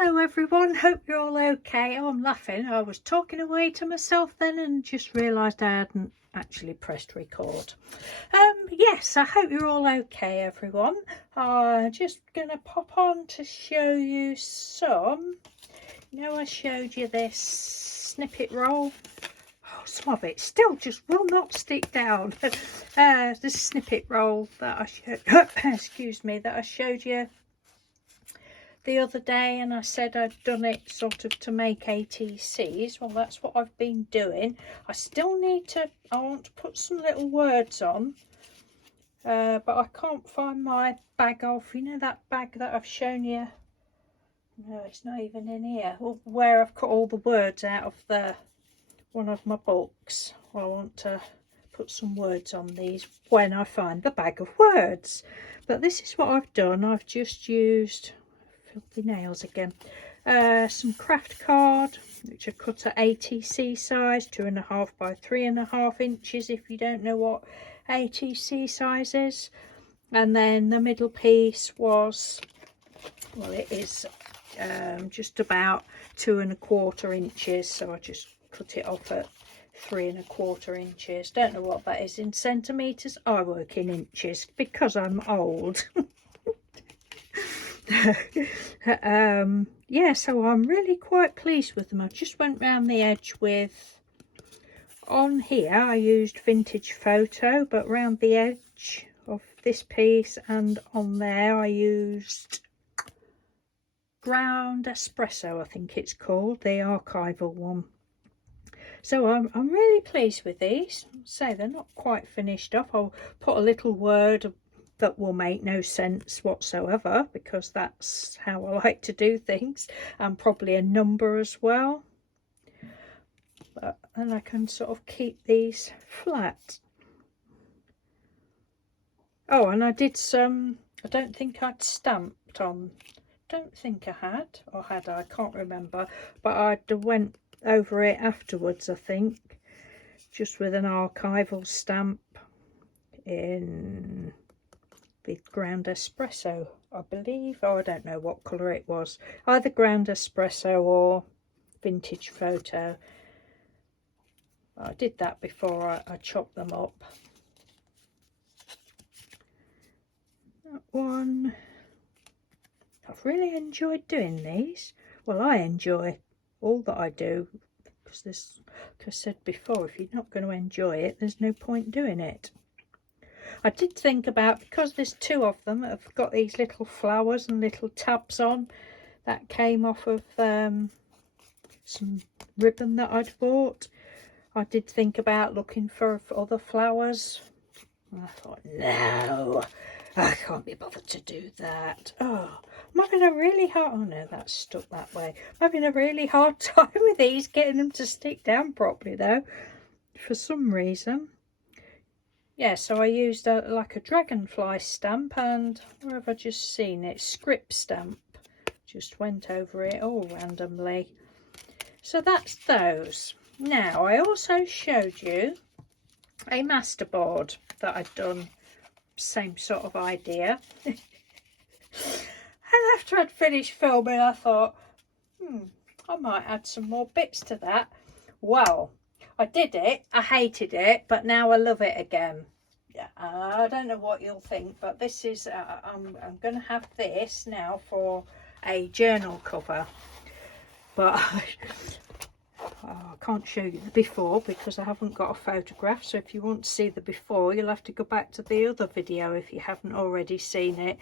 Hello everyone, hope you're all okay. Oh, I'm laughing. I was talking away to myself then and just realised I hadn't actually pressed record. Yes, I hope you're all okay everyone. I'm just going to pop on to show you some. I showed you this snippet roll. Oh, some of it still just will not stick down. The snippet roll that I showed, excuse me, that I showed you the other day, and I said I'd done it sort of to make ATCs. Well, that's what I've been doing. I still need to, I want to put some little words on, but I can't find my bag of, that bag that I've shown you. No, it's not even in here, where I've cut all the words out of one of my books. Well, I want to put some words on these when I find the bag of words. But this is what I've done. I've just used filthy nails again, some craft card which I cut at ATC size, 2.5 by 3.5 inches if you don't know what ATC size is. And then the middle piece was, well, it is just about 2.25 inches, so I just cut it off at 3.25 inches. Don't know what that is in centimeters. I work in inches because I'm old. Yeah, so I'm really quite pleased with them. I just went round the edge with, on here I used vintage photo, but round the edge of this piece and on there I used ground espresso, I think it's called, the archival one. So I'm really pleased with these. Say they're not quite finished up. I'll put a little word that will make no sense whatsoever, because that's how I like to do things, and probably a number as well. But then I can sort of keep these flat. Oh, and I did some, I don't think I'd stamped on, don't think I had, or had I can't remember, but I went over it afterwards, I think, just with an archival stamp in the ground espresso, I believe. Oh, I don't know what colour it was, either ground espresso or vintage photo. I did that before I chopped them up. That one, I've really enjoyed doing these. Well, I enjoy all that I do, because this, like I said before, if you're not going to enjoy it, there's no point doing it. I did think about, because there's two of them, I've got these little flowers and little tabs on that came off of some ribbon that I'd bought. I did think about looking for other flowers. And I thought, no, I can't be bothered to do that. Oh, I'm having a really hard, oh no, that's stuck that way. I'm having a really hard time with these, getting them to stick down properly though, for some reason. Yeah, so I used like a dragonfly stamp, and where have I just seen it? Script stamp. Just went over it all randomly. So that's those. Now, I also showed you a masterboard that I'd done. Same sort of idea. And after I'd finished filming, I thought, I might add some more bits to that. Well, I did it, I hated it, but now I love it again. Yeah, I don't know what you'll think, but this is, I'm going to have this now for a journal cover. But I can't show you the before because I haven't got a photograph. So if you want to see the before, you'll have to go back to the other video if you haven't already seen it.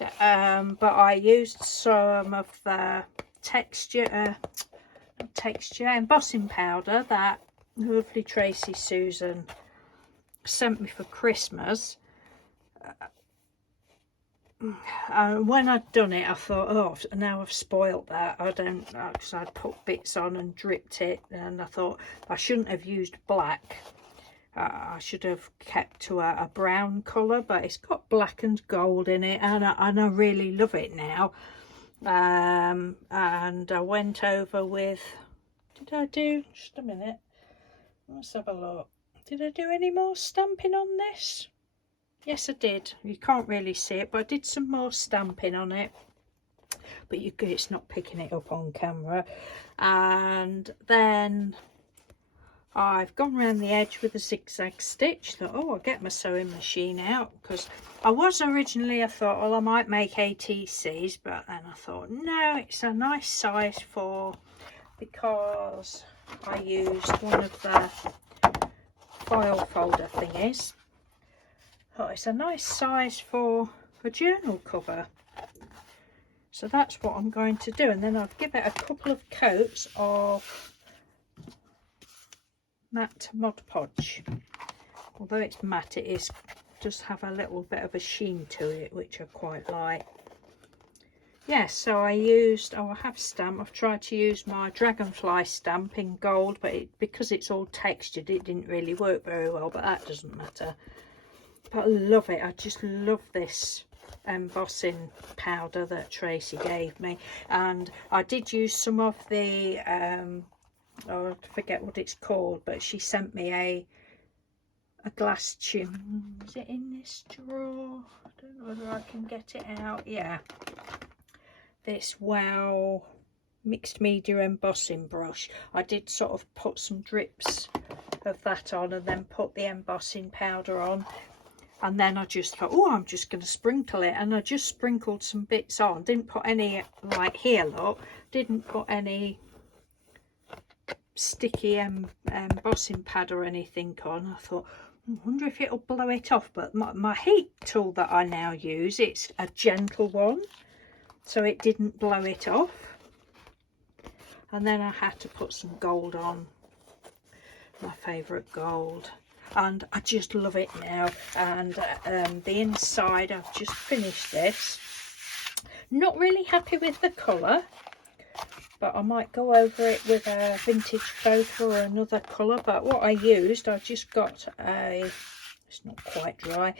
But I used some of the embossing powder that lovely Tracy Susan sent me for Christmas. When I'd done it, I thought, oh, now I've spoilt that. I don't, because I'd put bits on and dripped it, and I thought I shouldn't have used black. I should have kept to a brown colour, but it's got black and gold in it, and I really love it now. And I went over with, did I do, just a minute, let's have a look. Did I do any more stamping on this? Yes, I did. You can't really see it, but I did some more stamping on it. but it's not picking it up on camera. And then I've gone around the edge with a zigzag stitch. Thought, oh, I'll get my sewing machine out, because I thought, well, I might make ATCs, but then I thought, no, it's a nice size for, because I used one of the file folder thingies. Thought it's a nice size for a journal cover. So that's what I'm going to do. And then I'll give it a couple of coats of matte Mod Podge. Although it's matte, it does have a little bit of a sheen to it, which I quite like. Yes, so I have stamp. I've tried to use my dragonfly stamp in gold, but because it's all textured, it didn't really work very well, but that doesn't matter. But I love it. I just love this embossing powder that Tracy gave me. And I did use some of the I forget what it's called, but she sent me a glass tube. Is it in this drawer? I don't know whether I can get it out. Yeah, this Wow mixed media embossing brush. I did sort of put some drips of that on and then put the embossing powder on, and then I just thought, oh, I'm just going to sprinkle it, and I just sprinkled some bits on. Didn't put any, like here, look, didn't put any sticky embossing pad or anything on. I thought, I wonder if it'll blow it off, but my heat tool that I now use, it's a gentle one, so it didn't blow it off. And then I had to put some gold on, my favourite gold, and I just love it now. And the inside, I've just finished this. Not really happy with the colour, but I might go over it with a vintage photo or another colour. But what I used, I just got it's not quite dry,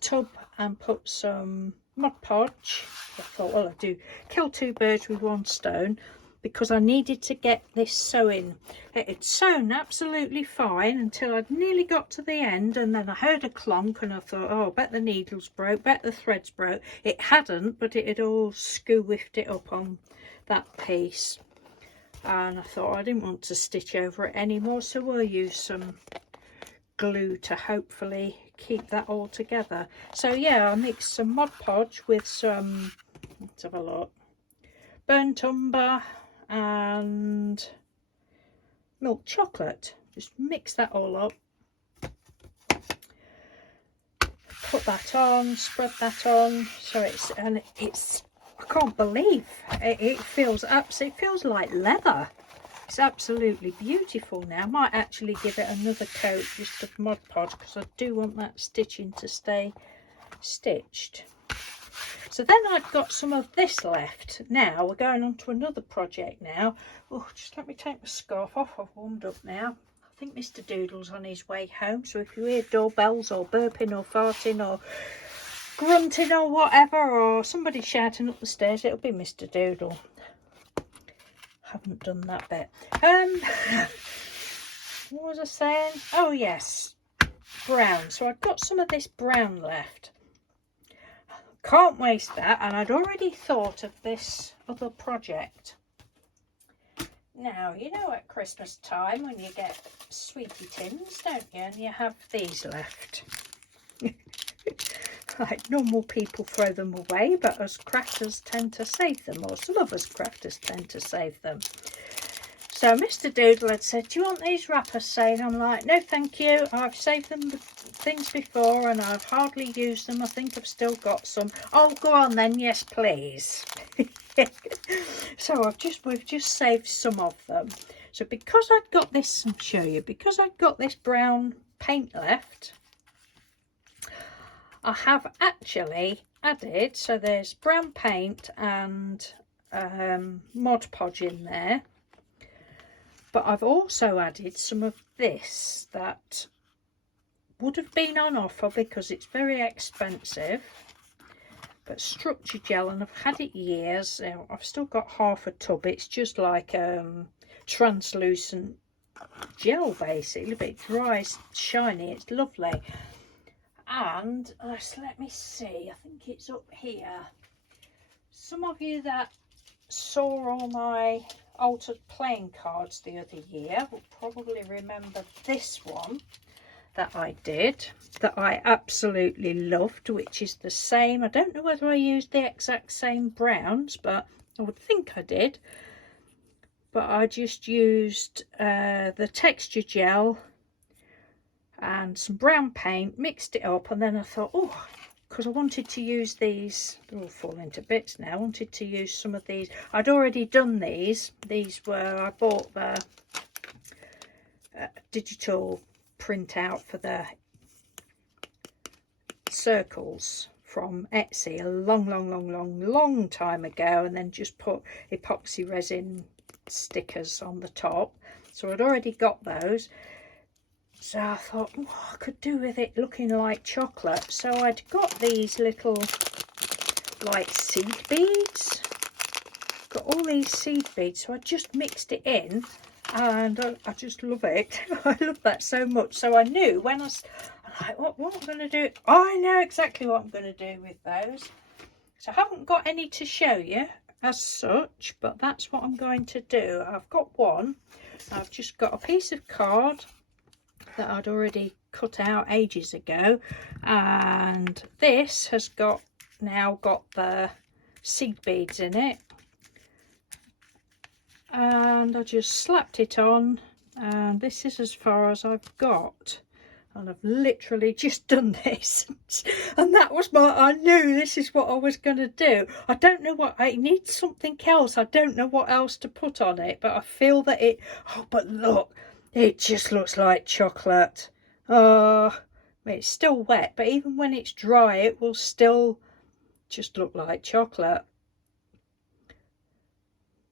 tub, and put some Mod Podge. I thought, well, I do kill two birds with one stone, because I needed to get this sewing. It had sewn absolutely fine until I'd nearly got to the end, and then I heard a clonk and I thought, oh, bet the needles broke, bet the threads broke. It hadn't, but it had all skew-whiffed it up on that piece, and I thought I didn't want to stitch over it anymore, so we'll use some glue to hopefully keep that all together. So yeah, I mixed some Mod Podge with some, let's have a look, burnt umber and milk chocolate. Just mix that all up, put that on, spread that on. So it's I can't believe it feels like leather. It's absolutely beautiful now. Might actually give it another coat just of Mod Podge, because I do want that stitching to stay stitched. So then I've got some of this left. Now we're going on to another project now. Oh, just let me take my scarf off. I've warmed up now. I think Mr. Doodle's on his way home, so if you hear doorbells or burping or farting or grunting or whatever, or somebody shouting up the stairs, it'll be Mr. Doodle. Haven't done that bit. What was I saying? Oh yes, brown. So I've got some of this brown left. Can't waste that, and I'd already thought of this other project. Now, you know at Christmas time when you get sweetie tins, don't you, and you have these left. Like normal people throw them away, but us crafters tend to save them, or some of us crafters tend to save them. So Mr. Doodle had said, do you want these wrappers saved? I'm like, no thank you, I've saved them things before and I've hardly used them. I think I've still got some. Oh, go on then, yes please. So we've just saved some of them. So because I'd got this, I'll show you, because I'd got this brown paint left, I have actually added, so there's brown paint and Mod Podge in there, but I've also added some of this that would have been on offer because it's very expensive, but structure gel, and I've had it years. I've still got half a tub. It's just like translucent gel basically, but it dries shiny. It's lovely. And let me see, I think it's up here. Some of you that saw all my altered playing cards the other year will probably remember this one that I did, that I absolutely loved, which is the same. I don't know whether I used the exact same browns, but I would think I did. But I just used the texture gel and some brown paint, mixed it up, and then I thought, oh, because I wanted to use these, they're all falling to bits now. I wanted to use some of these. I'd already done these. These were, I bought the digital printout for the circles from Etsy a long time ago, and then just put epoxy resin stickers on the top. So I'd already got those. So I thought, what I could do with it looking like chocolate. So I'd got these little like seed beads. Got all these seed beads. So I just mixed it in, and I just love it. I love that so much. So I knew when I'm like, what I'm going to do? I know exactly what I'm going to do with those. So I haven't got any to show you as such, but that's what I'm going to do. I've got one. I've just got a piece of card that I'd already cut out ages ago, and this has now got the seed beads in it, and I just slapped it on, and this is as far as I've got, and I've literally just done this. And that was I knew this is what I was going to do. I don't know what, I need something else. I don't know what else to put on it, but I feel that oh, but look, it just looks like chocolate. I mean, it's still wet, but even when it's dry, it will still just look like chocolate.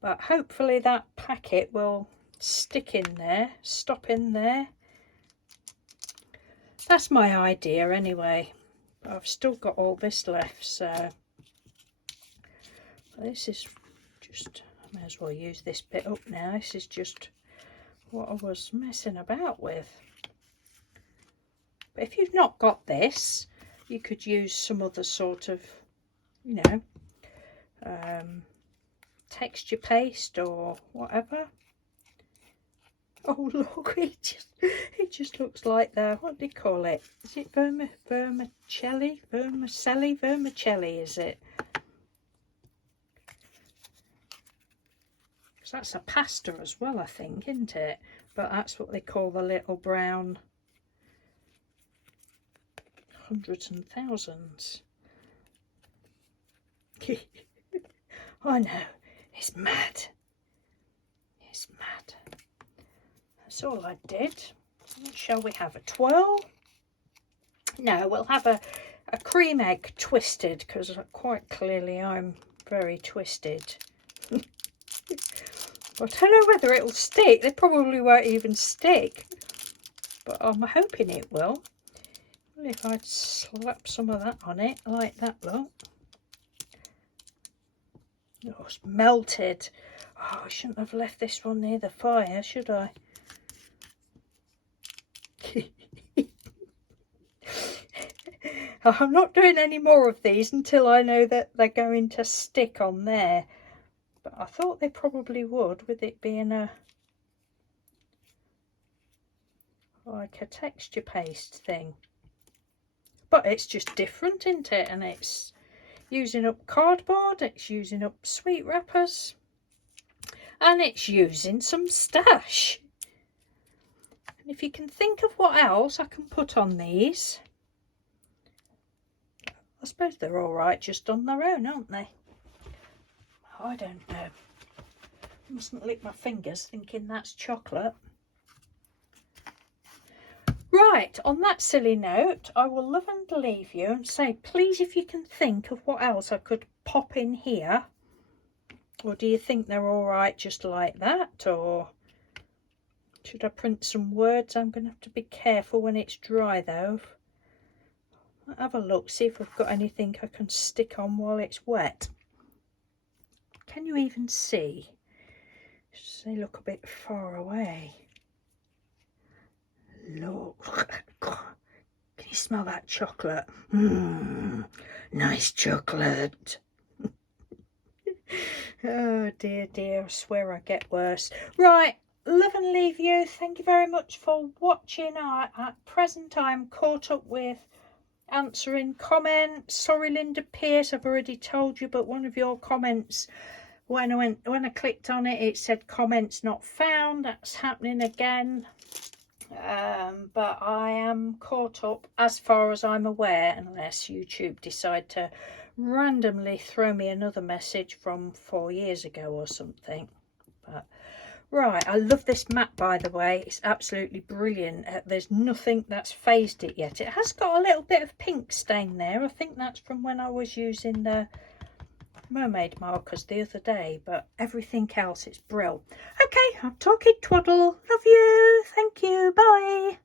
But hopefully that packet will stick in there, stop in there. That's my idea anyway. But I've still got all this left, so this is just, I may as well use this bit up now. This is just what I was messing about with. But if you've not got this, you could use some other sort of, you know, texture paste or whatever. Oh look, it just looks like what do you call it? Is it vermicelli? Vermicelli, is it? Because that's a pasta as well, I think, isn't it? But that's what they call the little brown hundreds and thousands. I know, it's mad. It's mad. That's all I did. Shall we have a twirl? No, we'll have a cream egg twisted, because quite clearly I'm very twisted. I don't know whether it'll stick. They probably won't even stick, but I'm hoping it will. Well, if I'd slap some of that on it, like that, look. Oh, it's melted. Oh, I shouldn't have left this one near the fire, should I? I'm not doing any more of these until I know that they're going to stick on there. But I thought they probably would, with it being like a texture paste thing. But it's just different, isn't it? And it's using up cardboard, it's using up sweet wrappers, and it's using some stash. And if you can think of what else I can put on these, I suppose they're all right just on their own, aren't they? I don't know. I mustn't lick my fingers thinking that's chocolate. Right, on that silly note, I will love and leave you and say, please, if you can think of what else I could pop in here. Or do you think they're all right just like that? Or should I print some words? I'm going to have to be careful when it's dry, though. I'll have a look, see if I've got anything I can stick on while it's wet. Can you even see? They look a bit far away. Look, can you smell that chocolate? Nice chocolate. Oh dear, dear, I swear I get worse. Right, love and leave you. Thank you very much for watching. At present I'm caught up with answering comments. Sorry Linda Pierce, I've already told you, but one of your comments, when I clicked on it, it said comments not found. That's happening again. But I am caught up as far as I'm aware, unless YouTube decide to randomly throw me another message from 4 years ago or something. But right, I love this map, by the way. It's absolutely brilliant. There's nothing that's phased it yet. It has got a little bit of pink stain there. I think that's from when I was using the mermaid markers the other day, but everything else, it's brill. Okay, I'm talking twaddle. Love you. Thank you. Bye.